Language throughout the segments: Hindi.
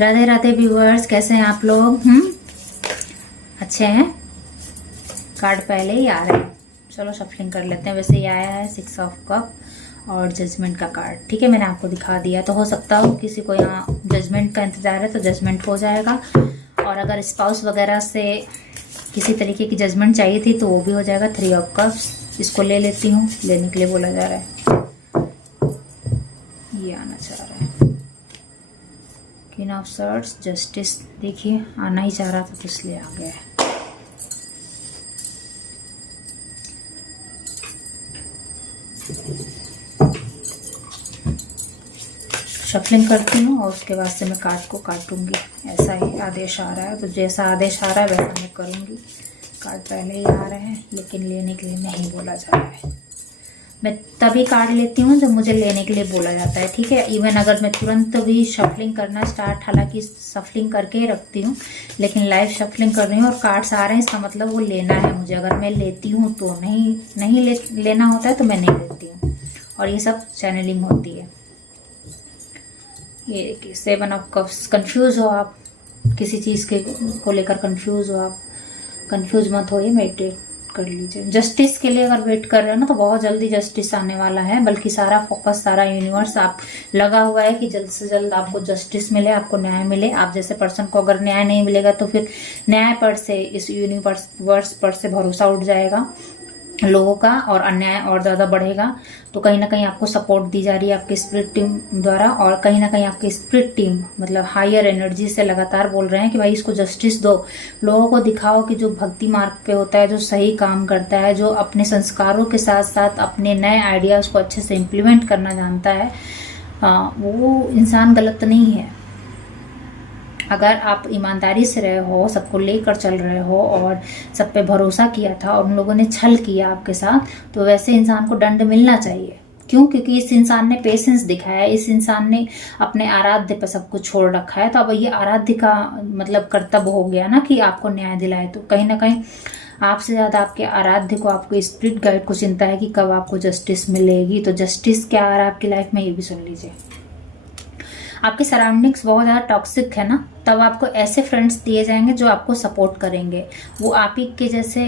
राधे राधे व्यूअर्स, कैसे हैं आप लोग? अच्छे हैं। कार्ड पहले ही आ रहे हैं, चलो शफलिंग कर लेते हैं। वैसे ये आया है 6 ऑफ कप और जजमेंट का कार्ड। ठीक है, मैंने आपको दिखा दिया, तो हो सकता हो किसी को यहाँ जजमेंट का इंतजार है तो जजमेंट हो जाएगा, और अगर स्पाउस वगैरह से किसी तरीके की जजमेंट चाहिए थी तो वो भी हो जाएगा। 3 ऑफ कप्स इसको ले लेती हूँ, लेने के लिए बोला जा रहा है, ये आना चाह रहा है। क्वीन ऑफ सॉर्ड्स, जस्टिस, देखिए आना ही चाह रहा था तो इसलिए आ गया है। शफलिंग करती हूँ और उसके बाद से मैं कार्ड को काटूंगी। ऐसा ही आदेश आ रहा है, तो जैसा आदेश आ रहा है वैसा मैं करूंगी। कार्ड पहले ही आ रहे हैं लेकिन लेने के लिए नहीं बोला जा रहा है। मैं तभी कार्ड लेती हूँ जब मुझे लेने के लिए बोला जाता है। ठीक है, इवन अगर मैं तुरंत भी शफलिंग करना स्टार्ट, हालांकि शफलिंग करके ही रखती हूँ, लेकिन लाइव शफलिंग कर रही हूँ और कार्ड्स आ रहे हैं, इसका मतलब वो लेना है मुझे। अगर मैं लेती हूँ तो नहीं लेना होता है तो मैं नहीं लेती हूँ, और ये सब चैनलिंग होती है। ये देखिए 7 ऑफ कप्स। कंफ्यूज हो आप किसी चीज़ के को लेकर, कंफ्यूज हो आप, कंफ्यूज मत होइए, मेडिटेट कर लीजिए। जस्टिस के लिए अगर वेट कर रहे हो ना तो बहुत जल्दी जस्टिस आने वाला है, बल्कि सारा फोकस, सारा यूनिवर्स आप लगा हुआ है कि जल्द से जल्द आपको जस्टिस मिले, आपको न्याय मिले। आप जैसे पर्सन को अगर न्याय नहीं मिलेगा तो फिर न्याय पर से, इस यूनिवर्स पर से भरोसा उठ जाएगा लोगों का, और अन्याय और ज़्यादा बढ़ेगा। तो कहीं ना कहीं आपको सपोर्ट दी जा रही है आपकी स्पिरिट टीम द्वारा, और कहीं ना कहीं आपकी स्पिरिट टीम मतलब हायर एनर्जी से लगातार बोल रहे हैं कि भाई इसको जस्टिस दो। लोगों को दिखाओ कि जो भक्ति मार्ग पे होता है, जो सही काम करता है, जो अपने संस्कारों के साथ साथ अपने नए आइडियाज को अच्छे से इम्प्लीमेंट करना जानता है, वो इंसान गलत नहीं है। अगर आप ईमानदारी से रहे हो, सबको लेकर चल रहे हो और सब पे भरोसा किया था और उन लोगों ने छल किया आपके साथ, तो वैसे इंसान को दंड मिलना चाहिए। क्यों? क्योंकि इस इंसान ने पेशेंस दिखाया, इस इंसान ने अपने आराध्य पर सब कुछ छोड़ रखा है। तो अब ये आराध्य का मतलब कर्तव्य हो गया ना कि आपको न्याय दिलाए। तो कहीं ना कहीं आपसे ज़्यादा आपके आराध्य को, आपको स्पिरिट गाइड को चिंता है कि कब आपको जस्टिस मिलेगी। तो जस्टिस क्या आ रहा है आपकी लाइफ में, ये भी सुन लीजिए। आपकी सराउंडिंग्स बहुत ज़्यादा टॉक्सिक है ना, तब आपको ऐसे फ्रेंड्स दिए जाएंगे जो आपको सपोर्ट करेंगे। वो आप ही के जैसे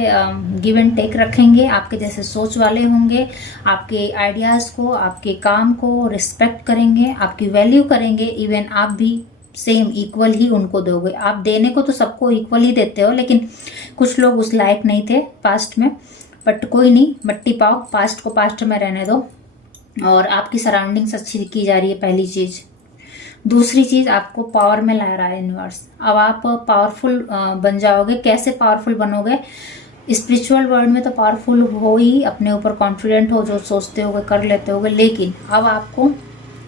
गिव एंड टेक रखेंगे, आपके जैसे सोच वाले होंगे, आपके आइडियाज़ को, आपके काम को रिस्पेक्ट करेंगे, आपकी वैल्यू करेंगे। इवन आप भी सेम इक्वल ही उनको दोगे। आप देने को तो सबको इक्वल ही देते हो, लेकिन कुछ लोग उस लायक नहीं थे पास्ट में, बट कोई नहीं, मट्टी पाओ, पास्ट को पास्ट में रहने दो। और आपकी सराउंडिंग्स अच्छी की जा रही है, पहली चीज़। दूसरी चीज, आपको पावर में ला रहा है यूनिवर्स। अब आप पावरफुल बन जाओगे। कैसे पावरफुल बनोगे? स्पिरिचुअल वर्ल्ड में तो पावरफुल हो ही, अपने ऊपर कॉन्फिडेंट हो, जो सोचते होगे कर लेते होगे, लेकिन अब आपको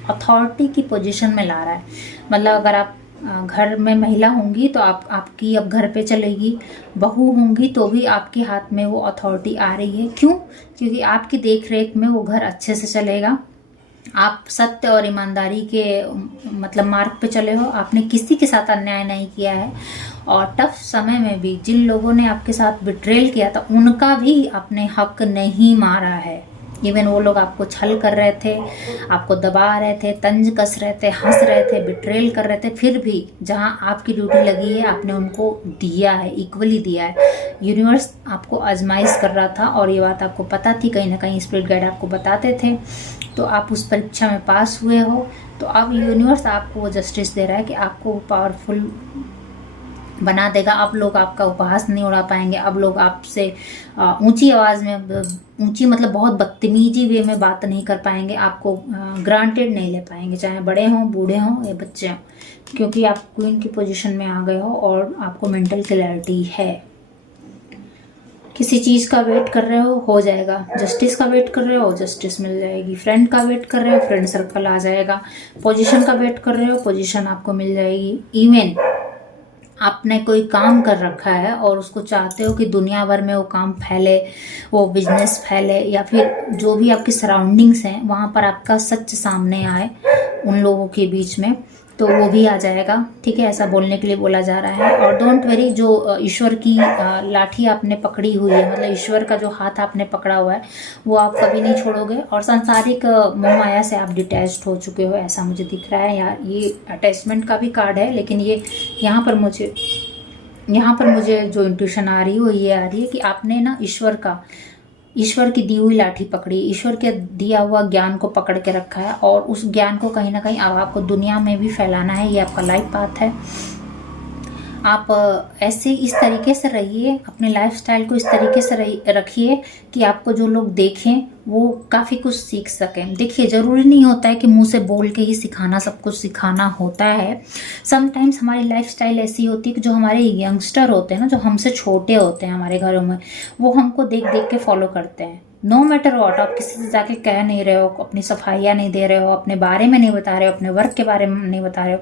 अथॉरिटी की पोजीशन में ला रहा है। मतलब अगर आप घर में महिला होंगी तो आपकी अब घर पे चलेगी, बहू होंगी तो भी आपके हाथ में वो अथॉरिटी आ रही है। क्यों? क्योंकि आपकी देख रेख में वो घर अच्छे से चलेगा। आप सत्य और ईमानदारी के मतलब मार्ग पे चले हो, आपने किसी के साथ अन्याय नहीं किया है, और टफ समय में भी जिन लोगों ने आपके साथ बिट्रेल किया था उनका भी आपने हक नहीं मारा है। इवन वो लोग आपको छल कर रहे थे, आपको दबा रहे थे, तंज कस रहे थे, हंस रहे थे, बिट्रेल कर रहे थे, फिर भी जहां आपकी ड्यूटी लगी है आपने उनको दिया है, इक्वली दिया है। यूनिवर्स आपको आजमाइश कर रहा था और ये बात आपको पता थी, कहीं ना कहीं स्पिरिट गाइड आपको बताते थे। तो आप उस परीक्षा में पास हुए हो, तो अब यूनिवर्स आपको वो जस्टिस दे रहा है कि आपको पावरफुल बना देगा। अब लोग आपका उपहास नहीं उड़ा पाएंगे। अब लोग आपसे ऊंची आवाज़ में, ऊंची मतलब बहुत बदतमीजी वे में बात नहीं कर पाएंगे, आपको ग्रांटेड नहीं ले पाएंगे, चाहे बड़े हों, बूढ़े हों या बच्चे हों, क्योंकि आप क्वीन की पोजीशन में आ गए हो और आपको मेंटल क्लैरिटी है। किसी चीज़ का वेट कर रहे हो जाएगा। जस्टिस का वेट कर रहे हो, जस्टिस मिल जाएगी। फ्रेंड का वेट कर रहे हो, फ्रेंड सर्कल आ जाएगा। पोजीशन का वेट कर रहे हो, पोजीशन आपको मिल जाएगी। इवन आपने कोई काम कर रखा है और उसको चाहते हो कि दुनिया भर में वो काम फैले, वो बिजनेस फैले, या फिर जो भी आपकी सराउंडिंग्स हैं वहाँ पर आपका सच सामने आए, उन लोगों के बीच में, तो वो भी आ जाएगा। ठीक है, ऐसा बोलने के लिए बोला जा रहा है। और डोंट वरी, जो ईश्वर की लाठी आपने पकड़ी हुई है, मतलब ईश्वर का जो हाथ आपने पकड़ा हुआ है, वो आप कभी नहीं छोड़ोगे। और सांसारिक मोह माया से आप डिटैच्ड हो चुके हो, ऐसा मुझे दिख रहा है। यार ये अटैचमेंट का भी कार्ड है, लेकिन ये यहाँ पर मुझे जो इंट्यूशन आ रही है वो ये आ रही है कि आपने ना ईश्वर की दी हुई लाठी पकड़ी, ईश्वर के दिया हुआ ज्ञान को पकड़ के रखा है, और उस ज्ञान को कहीं ना कहीं अब आपको दुनिया में भी फैलाना है। ये आपका लाइफ पाथ है। आप ऐसे इस तरीके से रहिए, अपने लाइफस्टाइल को इस तरीके से रखिए कि आपको जो लोग देखें वो काफ़ी कुछ सीख सकें। देखिए, ज़रूरी नहीं होता है कि मुंह से बोल के ही सिखाना, सब कुछ सिखाना होता है। समटाइम्स हमारी लाइफस्टाइल ऐसी होती है कि जो हमारे यंगस्टर होते हैं ना, जो हमसे छोटे होते हैं हमारे घरों में, वो हमको देख देख के फॉलो करते हैं। नो मैटर वॉट, आप किसी से जाके कह नहीं रहे हो, अपनी सफाइयाँ नहीं दे रहे हो, अपने बारे में नहीं बता रहे हो, अपने वर्क के बारे में नहीं बता रहे हो,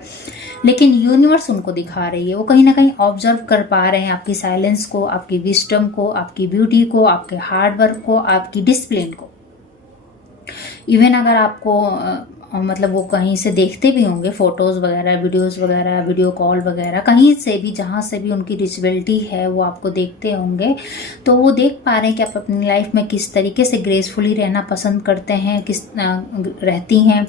लेकिन यूनिवर्स उनको दिखा रही है। वो कहीं ना कहीं ऑब्जर्व कर पा रहे हैं आपकी साइलेंस को, आपकी विजडम को, आपकी ब्यूटी को, आपके हार्ड वर्क को, आपकी डिसिप्लिन को। इवन अगर आपको मतलब वो कहीं से देखते भी होंगे, फोटोज़ वगैरह, वीडियोस वगैरह, वीडियो कॉल वगैरह, कहीं से भी, जहाँ से भी उनकी रिचबिलिटी है वो आपको देखते होंगे, तो वो देख पा रहे हैं कि आप अपनी लाइफ में किस तरीके से ग्रेसफुली रहना पसंद करते हैं, रहती हैं,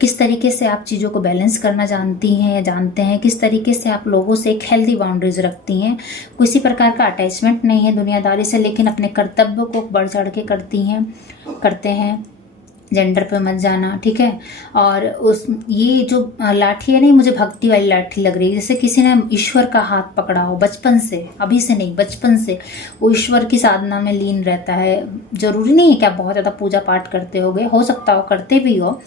किस तरीके से आप चीज़ों को बैलेंस करना जानती हैं या जानते हैं, किस तरीके से आप लोगों से एक हेल्दी बाउंड्रीज रखती हैं। किसी प्रकार का अटैचमेंट नहीं है दुनियादारी से, लेकिन अपने कर्तव्य को बढ़ चढ़ के करते हैं। जेंडर पे मत जाना, ठीक है। और ये जो लाठी है ना, मुझे भक्ति वाली लाठी लग रही है, जैसे किसी ने ईश्वर का हाथ पकड़ा हो बचपन से, अभी से नहीं, बचपन से वो ईश्वर की साधना में लीन रहता है। जरूरी नहीं है कि आप बहुत ज़्यादा पूजा पाठ करते होगे, हो सकता हो करते भी हो।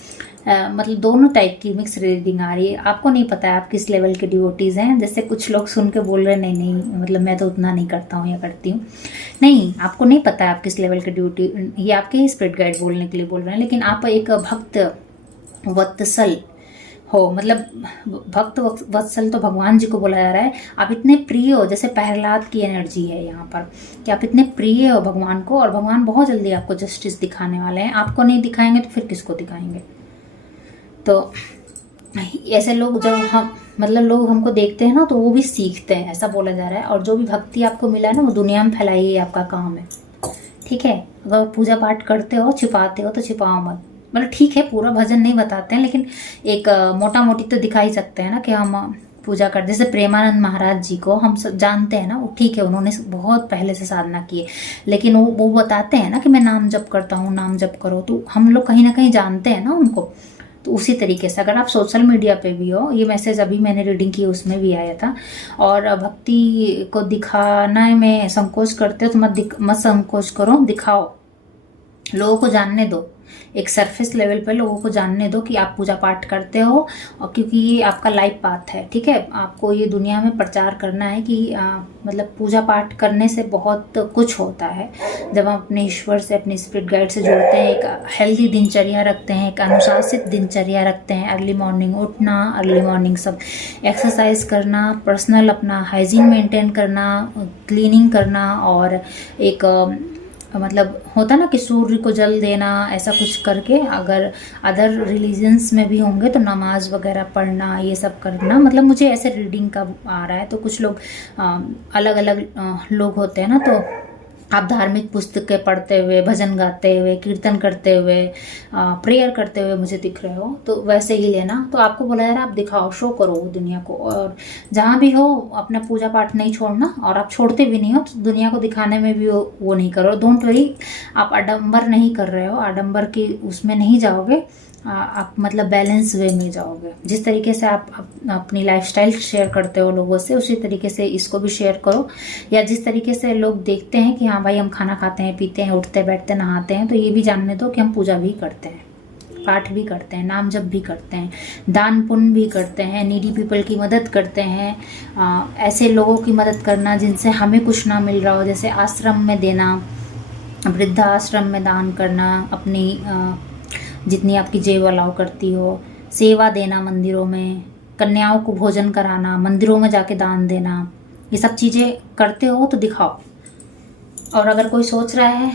मतलब दोनों टाइप की मिक्स रीडिंग आ रही है। आपको नहीं पता है आप किस लेवल के डिवोटीज़ हैं। जैसे कुछ लोग सुन के बोल रहे हैं नहीं मतलब मैं तो उतना नहीं करता हूँ या करती हूँ। नहीं, आपको नहीं पता है आप किस लेवल के ड्यूटी, ये आपके ही स्पिरिट गाइड बोलने के लिए बोल रहे हैं। लेकिन आप एक भक्त वत्सल हो, मतलब भक्त वत्सल तो भगवान जी को बोला जा रहा है। आप इतने प्रिय हो, जैसे प्रहलाद की एनर्जी है यहाँ पर, कि आप इतने प्रिय हो भगवान को, और भगवान बहुत जल्दी आपको जस्टिस दिखाने वाले हैं। आपको नहीं दिखाएंगे तो फिर किसको दिखाएंगे। तो ऐसे लोग जब लोग हमको देखते हैं ना, तो वो भी सीखते हैं, ऐसा बोला जा रहा है। और जो भी भक्ति आपको मिला है ना, वो दुनिया में फैलाइए, आपका काम है, ठीक है। अगर पूजा पाठ करते हो, छिपाते हो तो छिपाओ मत। मतलब ठीक है, पूरा भजन नहीं बताते हैं, लेकिन एक मोटा मोटी तो दिखा ही सकते हैं ना कि हम पूजा करते। जैसे प्रेमानंद महाराज जी को हम सब जानते हैं ना, वो ठीक है, उन्होंने बहुत पहले से साधना की है, लेकिन वो बताते हैं ना कि मैं नाम जप करता हूँ, नाम जप करो, तो हम लोग कहीं ना कहीं जानते हैं ना उनको। तो उसी तरीके से अगर आप सोशल मीडिया पे भी हो, ये मैसेज अभी मैंने रीडिंग की उसमें भी आया था, और भक्ति को दिखाने में संकोच करते हो तो मत संकोच करो, दिखाओ, लोगों को जानने दो। एक सरफेस लेवल पर लोगों को जानने दो कि आप पूजा पाठ करते हो, और क्योंकि ये आपका लाइफ पाथ है, ठीक है। आपको ये दुनिया में प्रचार करना है कि मतलब पूजा पाठ करने से बहुत कुछ होता है। जब हम अपने ईश्वर से, अपने स्पिरिट गाइड से जुड़ते हैं, एक हेल्दी दिनचर्या रखते हैं, एक अनुशासित दिनचर्या रखते हैं, अर्ली मॉर्निंग उठना, अर्ली मॉर्निंग सब एक्सरसाइज करना, पर्सनल अपना हाइजीन मेंटेन करना, क्लीनिंग करना, और एक मतलब होता ना कि सूर्य को जल देना, ऐसा कुछ करके। अगर अदर रिलीजन्स में भी होंगे तो नमाज वगैरह पढ़ना, ये सब करना। मतलब मुझे ऐसे रीडिंग का आ रहा है। तो कुछ लोग अलग अलग लोग होते हैं ना, तो आप धार्मिक पुस्तकें पढ़ते हुए, भजन गाते हुए, कीर्तन करते हुए, प्रेयर करते हुए मुझे दिख रहे हो, तो वैसे ही लेना। तो आपको बोला जा रहा है आप दिखाओ, शो करो दुनिया को, और जहाँ भी हो अपना पूजा पाठ नहीं छोड़ना, और आप छोड़ते भी नहीं हो तो दुनिया को दिखाने में भी वो नहीं करो। डोंट वरी, आप आडंबर नहीं कर रहे हो, आडंबर की उसमें नहीं जाओगे, आप मतलब बैलेंस वे में जाओगे। जिस तरीके से आप अपनी लाइफस्टाइल शेयर करते हो लोगों से, उसी तरीके से इसको भी शेयर करो। या जिस तरीके से लोग देखते हैं कि हाँ भाई हम खाना खाते हैं, पीते हैं, उठते बैठते, नहाते हैं, तो ये भी जानने दो कि हम पूजा भी करते हैं, पाठ भी करते हैं, नाम जप भी करते हैं, दान पुण्य भी करते हैं, नीडी पीपल की मदद करते हैं। ऐसे लोगों की मदद करना जिनसे हमें कुछ ना मिल रहा हो, जैसे आश्रम में देना, वृद्धाश्रम में दान करना, अपनी जितनी आपकी जेब अलाउ करती हो, सेवा देना मंदिरों में, कन्याओं को भोजन कराना, मंदिरों में जाके दान देना, ये सब चीज़ें करते हो तो दिखाओ। और अगर कोई सोच रहा है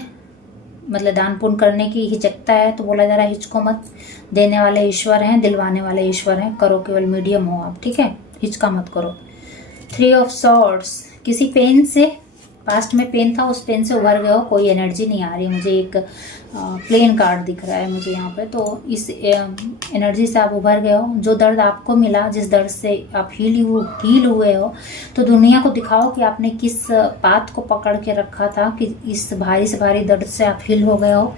मतलब दान पुण्य करने की हिचकता है तो बोला जा रहा है हिचको मत, देने वाले ईश्वर हैं, दिलवाने वाले ईश्वर हैं, करो, केवल मीडियम हो आप, ठीक है, हिचका मत करो। 3 ऑफ सॉर्ड्स, किसी पेन से, पास्ट में पेन था, उस पेन से उभर गए हो, कोई एनर्जी नहीं आ रही मुझे, एक प्लेन कार्ड दिख रहा है मुझे यहाँ पे, तो इस एनर्जी से आप उभर गए हो। जो दर्द आपको मिला, जिस दर्द से आप हील हुए हो, तो दुनिया को दिखाओ कि आपने किस बात को पकड़ के रखा था कि इस भारी से भारी दर्द से आप हील हो गए हो।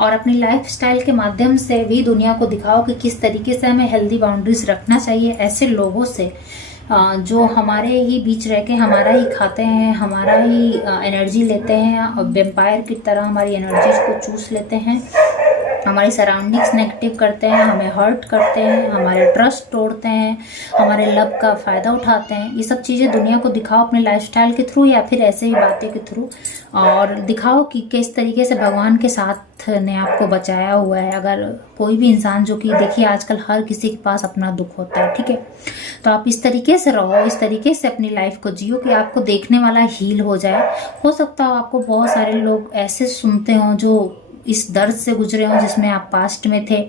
और अपनी लाइफस्टाइल के माध्यम से भी दुनिया को दिखाओ कि किस तरीके से हमें हेल्दी बाउंड्रीज रखना चाहिए ऐसे लोगों से जो हमारे ही बीच रह के हमारा ही खाते हैं, हमारा ही एनर्जी लेते हैं और वेम्पायर की तरह हमारी एनर्जीज को चूस लेते हैं, हमारी सराउंडिंग्स नेगेटिव करते हैं, हमें हर्ट करते हैं, हमारे ट्रस्ट तोड़ते हैं, हमारे लव का फ़ायदा उठाते हैं। ये सब चीज़ें दुनिया को दिखाओ अपने लाइफस्टाइल के थ्रू या फिर ऐसे ही बातें के थ्रू, और दिखाओ कि किस तरीके से भगवान के साथ ने आपको बचाया हुआ है। अगर कोई भी इंसान, जो कि देखिए आजकल हर किसी के पास अपना दुख होता है, ठीक है, तो आप इस तरीके से रहो, इस तरीके से अपनी लाइफ को जियो कि आपको देखने वाला हील हो जाए। हो सकता हो आपको बहुत सारे लोग ऐसे सुनते हों जो इस दर्द से गुजरे हों जिसमें आप पास्ट में थे,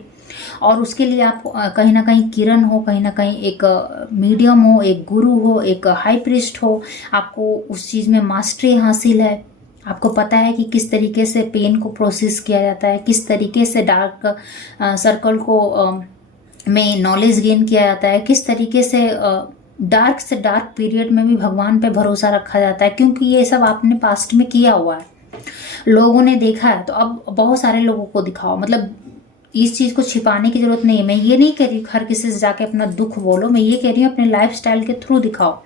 और उसके लिए आप कहीं ना कहीं किरण हो, कहीं ना कहीं एक मीडियम हो, एक गुरु हो, एक हाई प्रीस्ट हो, आपको उस चीज़ में मास्टरी हासिल है, आपको पता है कि किस तरीके से पेन को प्रोसेस किया जाता है, किस तरीके से डार्क सर्कल को में नॉलेज गेन किया जाता है, किस तरीके से डार्क से डार्क पीरियड में भी भगवान पे भरोसा रखा जाता है, क्योंकि ये सब आपने पास्ट में किया हुआ है, लोगों ने देखा है। तो अब बहुत सारे लोगों को दिखाओ, मतलब इस चीज़ को छिपाने की जरूरत नहीं है। मैं ये नहीं कह रही हर किसी से जाके अपना दुख बोलो, मैं ये कह रही हूँ अपने लाइफस्टाइल के थ्रू दिखाओ।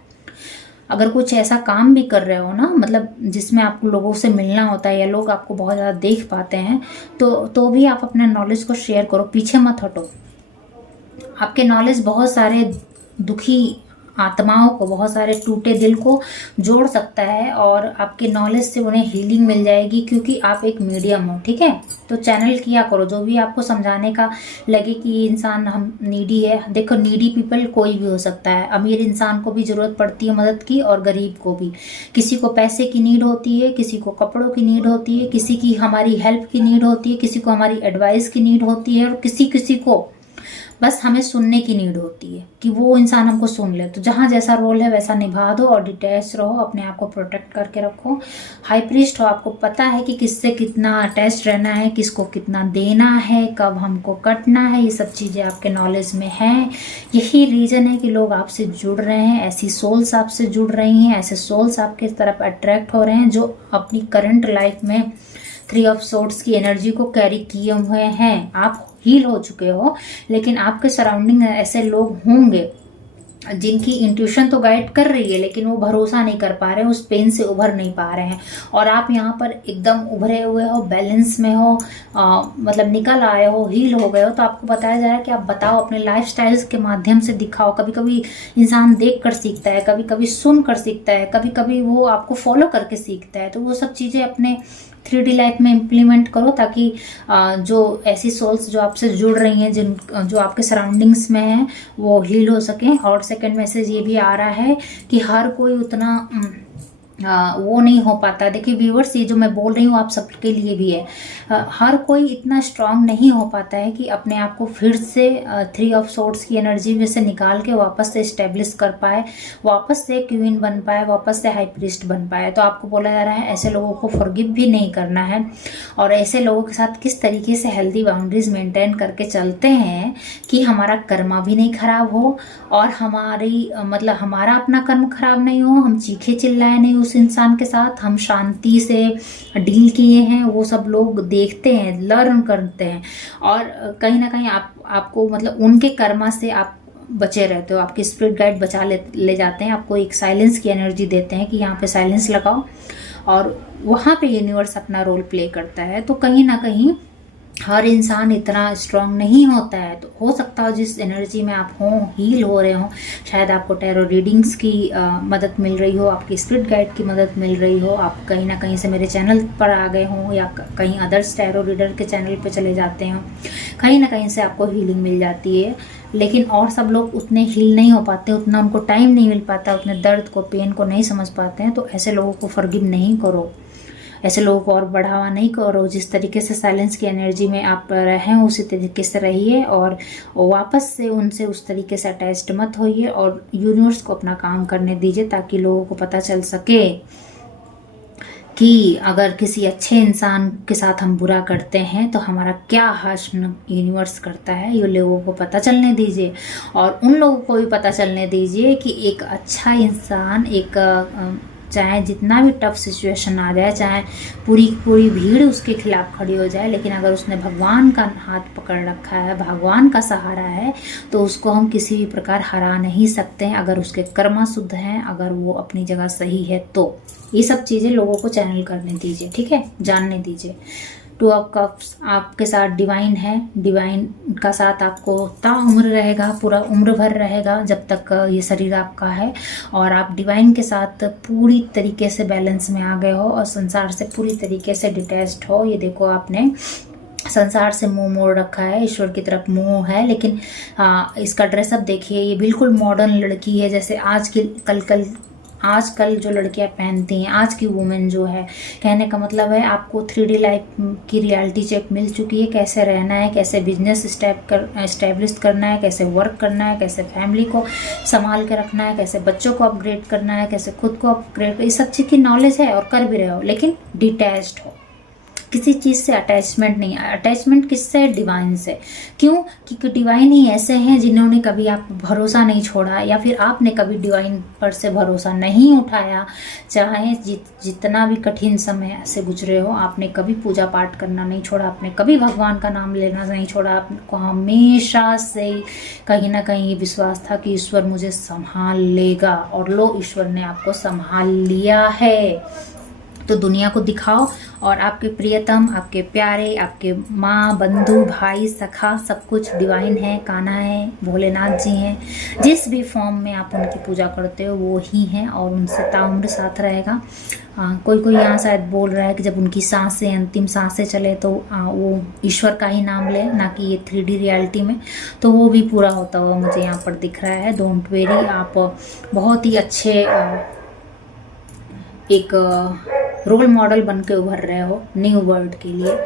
अगर कुछ ऐसा काम भी कर रहे हो ना, मतलब जिसमें आपको लोगों से मिलना होता है या लोग आपको बहुत ज़्यादा देख पाते हैं, तो भी आप अपने नॉलेज को शेयर करो, पीछे मत हटो। आपके नॉलेज बहुत सारे दुखी आत्माओं को, बहुत सारे टूटे दिल को जोड़ सकता है, और आपके नॉलेज से उन्हें हीलिंग मिल जाएगी, क्योंकि आप एक मीडियम हो, ठीक है। तो चैनल किया करो, जो भी आपको समझाने का लगे कि ये इंसान हम नीडी है। देखो, नीडी पीपल कोई भी हो सकता है, अमीर इंसान को भी जरूरत पड़ती है मदद की, और गरीब को भी। किसी को पैसे की नीड होती है, किसी को कपड़ों की नीड होती है, किसी की हमारी हेल्प की नीड होती है, किसी को हमारी एडवाइस की नीड होती है, और किसी को बस हमें सुनने की नीड होती है कि वो इंसान हमको सुन ले। तो जहाँ जैसा रोल है वैसा निभा दो और डिटैच रहो, अपने आप को प्रोटेक्ट करके रखो। हाई प्रीस्ट हो, आपको पता है कि किससे कितना अटैच रहना है, किसको कितना देना है, कब हमको कटना है, ये सब चीज़ें आपके नॉलेज में हैं। यही रीज़न है कि लोग आपसे जुड़ रहे हैं, ऐसी सोल्स आपसे जुड़ रही हैं, ऐसे सोल्स आपके तरफ अट्रैक्ट हो रहे हैं जो अपनी करंट लाइफ में 3 ऑफ सोर्ड्स की एनर्जी को कैरी किए हुए हैं। आप हील हो चुके हो, लेकिन आपके सराउंडिंग ऐसे लोग होंगे जिनकी इंट्यूशन तो गाइड कर रही है, लेकिन वो भरोसा नहीं कर पा रहे हैं, उस पेन से उभर नहीं पा रहे हैं। और आप यहाँ पर एकदम उभरे हुए हो, बैलेंस में हो, मतलब निकल आए हो, हील हो गए हो। तो आपको बताया जा रहा है कि आप बताओ, अपने लाइफस्टाइल्स के माध्यम से दिखाओ। कभी कभी इंसान देख कर सीखता है, कभी कभी सुन कर सीखता है, कभी कभी वो आपको फॉलो करके सीखता है। तो वो सब चीज़ें अपने 3D लाइफ में इम्प्लीमेंट करो, ताकि जो ऐसी सोल्स जो आपसे जुड़ रही हैं, जो आपके सराउंडिंग्स में हैं, वो हील हो सकें। और सेकंड मैसेज ये भी आ रहा है कि हर कोई उतना वो नहीं हो पाता। देखिए व्यूअर्स, ये जो मैं बोल रही हूँ आप सबके लिए भी है। हर कोई इतना स्ट्रांग नहीं हो पाता है कि अपने आप को फिर से 3 ऑफ सोर्ड्स की एनर्जी में से निकाल के वापस से स्टेब्लिश कर पाए, वापस से क्वीन बन पाए, वापस से हाई प्रीस्ट बन पाए। तो आपको बोला जा रहा है ऐसे लोगों को फॉरगिव भी नहीं करना है, और ऐसे लोगों के साथ किस तरीके से हेल्दी बाउंड्रीज मेंटेन करके चलते हैं कि हमारा कर्मा भी नहीं खराब हो, और हमारी मतलब हमारा अपना कर्म खराब नहीं हो, हम चीखे चिल्लाए नहीं उस इंसान के साथ, हम शांति से डील किए हैं। वो सब लोग देखते हैं, लर्न करते हैं, और कहीं ना कहीं आपको मतलब उनके कर्मा से आप बचे रहते हो। आपके स्पिरिट गाइड बचा ले जाते हैं, आपको एक साइलेंस की एनर्जी देते हैं कि यहाँ पे साइलेंस लगाओ, और वहाँ पे यूनिवर्स अपना रोल प्ले करता है। तो कहीं ना कहीं हर इंसान इतना स्ट्रांग नहीं होता है। तो हो सकता हो जिस एनर्जी में आप हो, हील हो रहे हो, शायद आपको टैरो रीडिंग्स की मदद मिल रही हो, आपकी स्पिरिट गाइड की मदद मिल रही हो, आप कहीं ना कहीं से मेरे चैनल पर आ गए हो, या कहीं अदर्स टैरो रीडर के चैनल पे चले जाते हो, कहीं ना कहीं से आपको हीलिंग मिल जाती है। लेकिन और सब लोग उतने हील नहीं हो पाते, उतना उनको टाइम नहीं मिल पाता, उतने दर्द को, पेन को नहीं समझ पाते हैं। तो ऐसे लोगों को फॉरगिव नहीं करो। ऐसे लोगों को और बढ़ावा नहीं करो। जिस तरीके से साइलेंस की एनर्जी में आप रहें उसी तरीके से रहिए और वापस से उनसे उस तरीके से अटैच्ड मत होइए और यूनिवर्स को अपना काम करने दीजिए, ताकि लोगों को पता चल सके कि अगर किसी अच्छे इंसान के साथ हम बुरा करते हैं तो हमारा क्या हश्र यूनिवर्स करता है, ये लोगों को पता चलने दीजिए। और उन लोगों को भी पता चलने दीजिए कि एक अच्छा इंसान, एक चाहे जितना भी टफ सिचुएशन आ जाए, चाहे पूरी भीड़ उसके खिलाफ खड़ी हो जाए, लेकिन अगर उसने भगवान का हाथ पकड़ रखा है, भगवान का सहारा है, तो उसको हम किसी भी प्रकार हरा नहीं सकते हैं, अगर उसके कर्मा शुद्ध हैं, अगर वो अपनी जगह सही है। तो ये सब चीज़ें लोगों को चैनल करने दीजिए, ठीक है, जानने दीजिए। टू ऑफ कप्स आपके साथ डिवाइन है, डिवाइन का साथ आपको ताउम्र रहेगा, पूरा उम्र भर रहेगा जब तक ये शरीर आपका है। और आप डिवाइन के साथ पूरी तरीके से बैलेंस में आ गए हो और संसार से पूरी तरीके से डिटैच्ड हो। ये देखो, आपने संसार से मुंह मोड़ रखा है, ईश्वर की तरफ मुंह है। लेकिन इसका ड्रेसअप देखिए, ये बिल्कुल मॉडर्न लड़की है, जैसे आजकल जो लड़कियां पहनती हैं, आज की वुमेन जो है। कहने का मतलब है आपको 3D लाइफ की रियलिटी चेक मिल चुकी है, कैसे रहना है, कैसे बिजनेस एस्टेब्लिश करना है, कैसे वर्क करना है, कैसे फैमिली को संभाल के रखना है, कैसे बच्चों को अपग्रेड करना है, कैसे खुद को अपग्रेड, इस सब चीज़ की नॉलेज है और कर भी रहे हो, लेकिन डिटैच्ड हो, किसी चीज़ से अटैचमेंट नहीं है। अटैचमेंट किससे? डिवाइन से। क्यों? क्योंकि डिवाइन ही ऐसे हैं जिन्होंने कभी आप भरोसा नहीं छोड़ा, या फिर आपने कभी डिवाइन पर से भरोसा नहीं उठाया। चाहे जितना भी कठिन समय से गुजरे हो, आपने कभी पूजा पाठ करना नहीं छोड़ा, आपने कभी भगवान का नाम लेना नहीं छोड़ा। आपको हमेशा से कहीं ना कहीं विश्वास था कि ईश्वर मुझे संभाल लेगा, और लो, ईश्वर ने आपको संभाल लिया है। तो दुनिया को दिखाओ और आपके प्रियतम, आपके प्यारे, आपके माँ, बंधु, भाई, सखा, सब कुछ डिवाइन है, कान्हा है, भोलेनाथ जी हैं। जिस भी फॉर्म में आप उनकी पूजा करते हो वो ही हैं और उनसे ताउम्र साथ रहेगा। कोई यहाँ शायद बोल रहा है कि जब उनकी सांसें, अंतिम सांसें चले तो वो ईश्वर का ही नाम ले, ना कि ये 3D रियलिटी में, तो वो भी पूरा होता हुआ मुझे यहाँ पर दिख रहा है। डोंट वेरी, आप बहुत ही अच्छे एक रोल मॉडल बन के उभर रहे हो न्यू वर्ल्ड के लिए।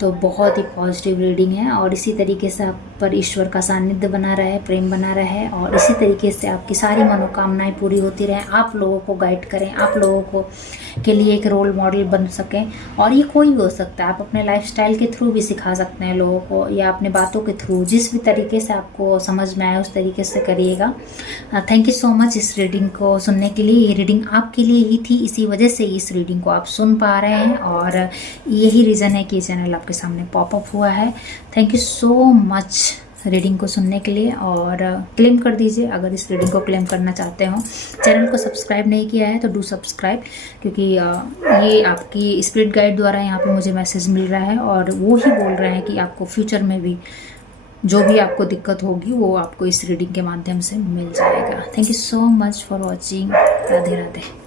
तो बहुत ही पॉजिटिव रीडिंग है और इसी तरीके से आप पर ईश्वर का सानिध्य बना रहे, प्रेम बना रहे और इसी तरीके से आपकी सारी मनोकामनाएं पूरी होती रहें। आप लोगों को गाइड करें, आप लोगों को के लिए एक रोल मॉडल बन सकें। और ये कोई भी हो सकता है, आप अपने लाइफस्टाइल के थ्रू भी सिखा सकते हैं लोगों को, या अपने बातों के थ्रू, जिस भी तरीके से आपको समझ में आए उस तरीके से करिएगा। थैंक यू सो मच इस रीडिंग को सुनने के लिए। ये रीडिंग आपके लिए ही थी, इसी वजह से इस रीडिंग को आप सुन पा रहे हैं और यही रीज़न है कि ये चैनल आपके सामने पॉपअप हुआ है। Thank you so much reading को सुनने के लिए और क्लेम कर दीजिए अगर इस रीडिंग को क्लेम करना चाहते हो। चैनल को सब्सक्राइब नहीं किया है तो डू सब्सक्राइब, क्योंकि ये आपकी स्पिरिट गाइड द्वारा यहाँ पे मुझे मैसेज मिल रहा है और वो ही बोल रहे हैं कि आपको फ्यूचर में भी जो भी आपको दिक्कत होगी वो आपको इस रीडिंग के माध्यम से मिल जाएगा। Thank you so much for watching. Radhe Radhe.